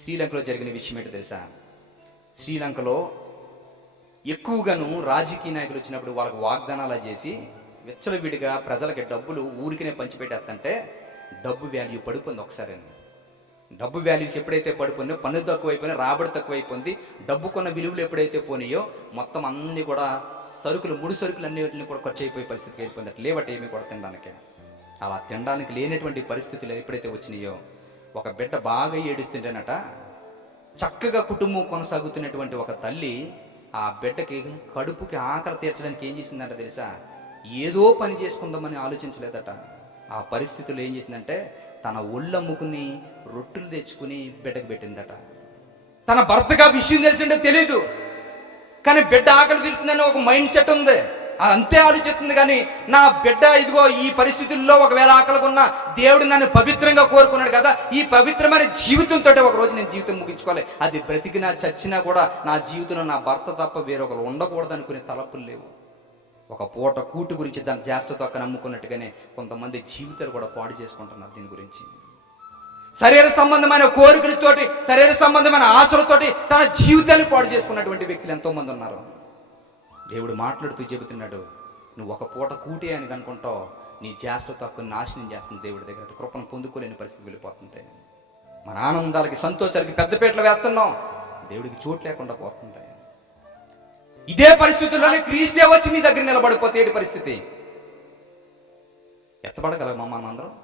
శ్రీలంకలో జరిగిన విషయం ఏంటో తెలుసా? శ్రీలంకలో ఎక్కువగాను రాజకీయ నాయకులు వచ్చినప్పుడు వాళ్ళకి వాగ్దానాలు చేసి విచ్చలవిడిగా ప్రజలకి డబ్బులు ఊరికినే పంచిపెట్టేస్తుంటే డబ్బు వాల్యూ పడిపోయింది ఒకసారి. డబ్బు వాల్యూస్ ఎప్పుడైతే పడిపోయిందో పన్ను తక్కువైపోయినా రాబడి తక్కువైపోయింది డబ్బు కొన్న విలువలు ఎప్పుడైతే పోయినాయో మొత్తం అన్ని కూడా సరుకులు ముడి సరుకులు అన్నిటిని కూడా ఖర్చు అయిపోయే పరిస్థితికి వెళ్ళిపోయింది. అట్లా లేవట కూడా తినడానికి. అలా తినడానికి లేనటువంటి పరిస్థితులు ఎప్పుడైతే వచ్చినాయో ఒక బిడ్డ బాగా ఏడుస్తుంటేనట చక్కగా కుటుంబం కొనసాగుతున్నటువంటి ఒక తల్లి ఆ బిడ్డకి కడుపుకి ఆకలి తీర్చడానికి ఏం చేసిందంట తెలుసా? ఏదో పని చేసుకుందామని ఆలోచించలేదట. ఆ పరిస్థితుల్లో ఏం చేసిందంటే తన ఒళ్ళమ్ముకుని రొట్టెలు తెచ్చుకుని బిడ్డకు పెట్టిందట. తన భర్తగా విషయం తెలిసిందో తెలియదు కానీ బిడ్డ ఆకలి తీరుతుందని ఒక మైండ్ సెట్ ఉంది. అంతే ఆలోచిస్తుంది కానీ నా బిడ్డ ఇదిగో ఈ పరిస్థితుల్లో ఒకవేళ ఆకలిగా ఉన్న దేవుడు నన్ను పవిత్రంగా కోరుకున్నాడు కదా ఈ పవిత్రమైన జీవితంతో ఒక రోజు నేను జీవితం ముగించుకోవాలి. అది బ్రతికినా చచ్చినా కూడా నా జీవితంలో నా భర్త తప్ప వేరొకరు ఉండకూడదు అనుకునే తలపులు లేవు. ఒక పూట కూటు గురించి దాని జాస్తతో అక్కడ నమ్ముకున్నట్టుగానే కొంతమంది జీవితాలు కూడా పాడు చేసుకుంటున్నారు దీని గురించి. శరీర సంబంధమైన కోరికలతోటి శరీర సంబంధమైన ఆశలతోటి తన జీవితాన్ని పాడు చేసుకున్నటువంటి వ్యక్తులు ఎంతోమంది ఉన్నారు. దేవుడు మాట్లాడుతూ చెబుతున్నాడు నువ్వు ఒక పూట కూటే అని కనుకుంటావు నీ జాస్తో తక్కువ నాశనం చేస్తుంది దేవుడి దగ్గర కృపను పొందుకోలేని పరిస్థితి వెళ్ళిపోతుంటాయి. మన ఆనందాలకి సంతోషాలకి పెద్దపేటలు వేస్తున్నాం దేవుడికి చోటు లేకుండా పోతుంటాయి. ఇదే పరిస్థితుల్లోనే క్రీస్తే వచ్చి మీ దగ్గర నిలబడిపోతే ఏంటి పరిస్థితి? ఎత్తబడగలమా మనం అందరం